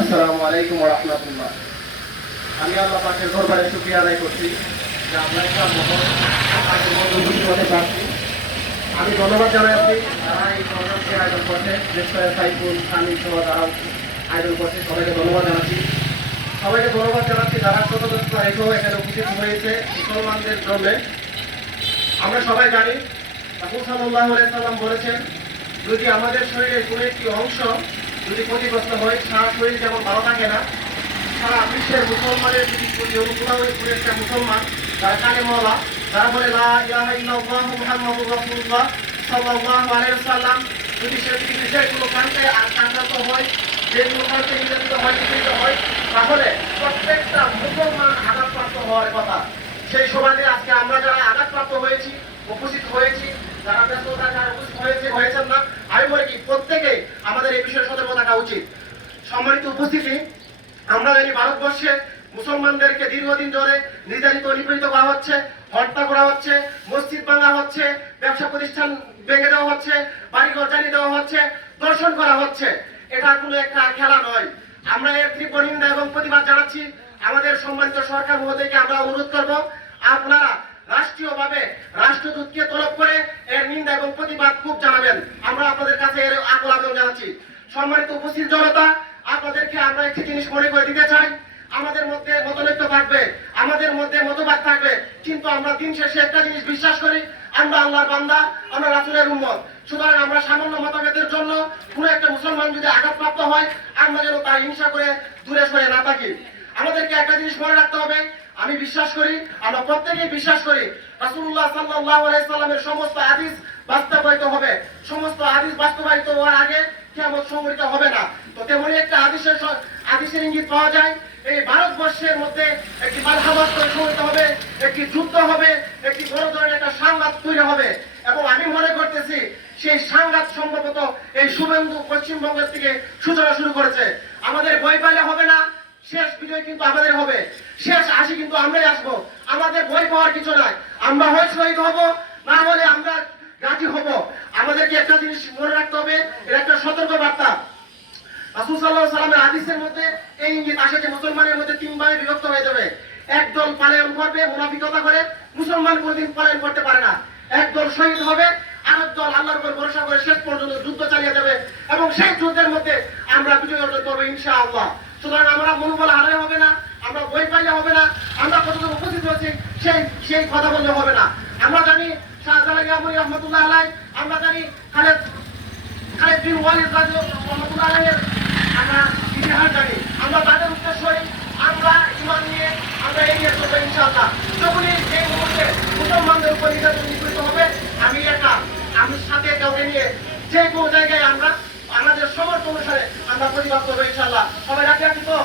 আসসালামু আলাইকুম ওয়া রাহমাতুল্লাহ। আমি আল্লাহ পাকের দরবারে শুকরিয়া আদায় করছি যে আমরা একটা মহৎ কাজের মধ্যে উপস্থিত হতে পারছি। আমি ধন্যবাদ জানাচ্ছি যারা এই প্রোগ্রামটি আয়োজন করছে, বিশেষ করে সাইফুল, সামিল সহ যারা আয়োজন করছে সবাইকে ধন্যবাদ জানাচ্ছি। সবাইকে ধন্যবাদ জানাচ্ছি যারা শতদস্তা রেখেও এখানে উপস্থিত হয়েছে মুসলমানদের জন্য। আমরা সবাই জানি রাসূল সাল্লাল্লাহু আলাইহি সাল্লাম বলেছেন, যদি আমাদের শরীরের কোনো একটি অংশ যদি ক্ষতিগ্রস্ত হয়, সারা শরীর যেমন ভালো থাকে না, সারা বিশ্বের মুসলমানের যদি প্রতি অনুকূলাবলী করে একটা মুসলমান যারা কালেমাওয়ালা, যারা বলে লা ইলাহা ইল্লাল্লাহু মুহাম্মাদুর রাসূলুল্লাহ সাল্লাল্লাহু আলাইহি ওয়াসাল্লাম, যদি সে পৃথিবীর কোনো প্রান্তে আক্রান্ত হয়, যে কোনো প্রান্তে নির্যাতিত হয়, নিপীড়িত হয়, তাহলে প্রত্যেকটা মুসলমান আঘাতপ্রাপ্ত হওয়ার কথা। সেই সমাজে আজকে আমরা যারা আঘাতপ্রাপ্ত হয়েছি, উপস্থিত হয়েছি, যারা ব্যস্ততা যারা উপস্থিত হয়েছেন না, আমি বলি কি প্রত্যেকেই আমাদের এই বিষয়ে সতর্ক থাকা উচিত। সম্মানিত উপস্থিতি, আমরা জানি ভারতবর্ষে মুসলমানদেরকে দীর্ঘদিন ধরে নির্যাতিত নিপীড়িত করা হচ্ছে, হত্যা করা হচ্ছে, মসজিদ ভাঙা হচ্ছে, ব্যবসা প্রতিষ্ঠান ভেঙে দেওয়া হচ্ছে, বাড়িঘর জ্বালিয়ে দেওয়া হচ্ছে, দর্শন করা হচ্ছে। এটা কোনো একটা খেলা নয়। আমরা এর তীব্র নিন্দা এবং প্রতিবাদ জানাচ্ছি। আমাদের সম্মানিত সরকার মহোদয়কে আমরা অনুরোধ করব, আপনারা রাষ্ট্রীয়ভাবে রাষ্ট্রদূতকে তলব করে এর নিন্দা এবং প্রতিবাদ খুব জানাবেন। আমরা আপনাদের কাছে এর আকুল আবেদন জানাচ্ছি। সম্মানিত উপস্থিত জনতা, আপনাদেরকে আমরা একটি জিনিস মনে করে দিতে চাই, আমাদের মধ্যে মতনৈক্য থাকবে, আমাদের মধ্যে মতবাদ থাকবে, কিন্তু আমরা দিন শেষে একটা জিনিস বিশ্বাস করি, আমরা আল্লাহর বান্দা, আমরা রাসূলের উম্মত। সুতরাং আমরা সামান্য মতভেদের জন্য কোনো একটা মুসলমান যদি আঘাতপ্রাপ্ত হয়, আমরা যেন তা হিংসা করে দূরে সরে না থাকি। আমাদেরকে একটা জিনিস মনে রাখতে হবে, আমি বিশ্বাস করি, আমরা প্রত্যেকেই বিশ্বাস করি, রাসূলুল্লাহ সাল্লাল্লাহু আলাইহি সাল্লামের সমস্ত হাদিস বাস্তবায়িত হবে। সমস্ত হাদিস বাস্তবায়িত হওয়ার আগে কিয়ামত সংঘটিত হবে না। তো তেমনি একটা হাদিসের ইঙ্গিত পাওয়া যায়, এই ভারতবর্ষের মধ্যে একটি মালহামা সংঘটিত হবে, একটি যুদ্ধ হবে, একটি বড় ধরনের একটা সংঘাত তৈরি হবে। এবং আমি মনে করতেছি সেই সংঘাত সম্ভবত এই শুভেন্দু পশ্চিমবঙ্গের থেকে সূচনা শুরু করেছে। আমাদের ভয় পাইলে হবে না, শেষ বিজয় কিন্তু আমাদের হবে, শেষ আসি কিন্তু আমরাই আসবো। আমাদের ভয় পাওয়ার কিছু নাই, আমরা হয় শহীদ হব, না হলে আমরা রাজি হব। আমাদেরকে একটা জিনিস মনে রাখতে হবে, এর একটা সতর্ক বার্তা। রাসূল সাল্লাল্লাহু আলাইহি সাল্লামের হাদিসের মধ্যে এই ইঙ্গিত আসে যে মুসলমানের মধ্যে তিন ভাগে বিভক্ত হয়ে যাবে। একদল পালায়ন করবে, মুনাফিকতা করে, মুসলমান কোনদিন পালায়ন করতে পারে না। একদল শহীদ হবে, আরেক দল আল্লাহর উপর ভরসা করে শেষ পর্যন্ত যুদ্ধ চালিয়ে যাবে, এবং সেই যুদ্ধের মধ্যে আমরা বিজয় অর্জন করবো ইনশাআল্লাহ। সুতরাং আমরা মনোবল হারালে হবে না, আমরা বই পাইলে হবে না, আমরা কতজন উপস্থিত হয়েছি সেই কথা বললে হবে না। আমরা জানি শাহজালাল আমরি রহমাতুল্লাহ আলাইহি, আমরা জানি খালেদ বিন ওয়ালিদ রাদিয়াল্লাহু আনহু, আমরা ইতিহাস জানি, আমরা তাদের উদ্দেশ্যই আমরা ঈমান নিয়ে আমরা এগিয়ে চলবো ইনশাআল্লাহ। যখনই এই মুহূর্তে মুসলমানদের উপর নির্যাতন নিপীড়িত হবে, আমি সাথে কাউকে নিয়ে যে কোনো জায়গায় আমরা আমাদের সমর্থ অনুসারে আমরা প্রতিবাদ করবো ইনশাআল্লাহ। সবাই রাখি তো?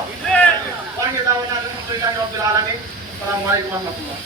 আসসালামু আলাইকুম ওয়া রাহমাতুল্লাহ।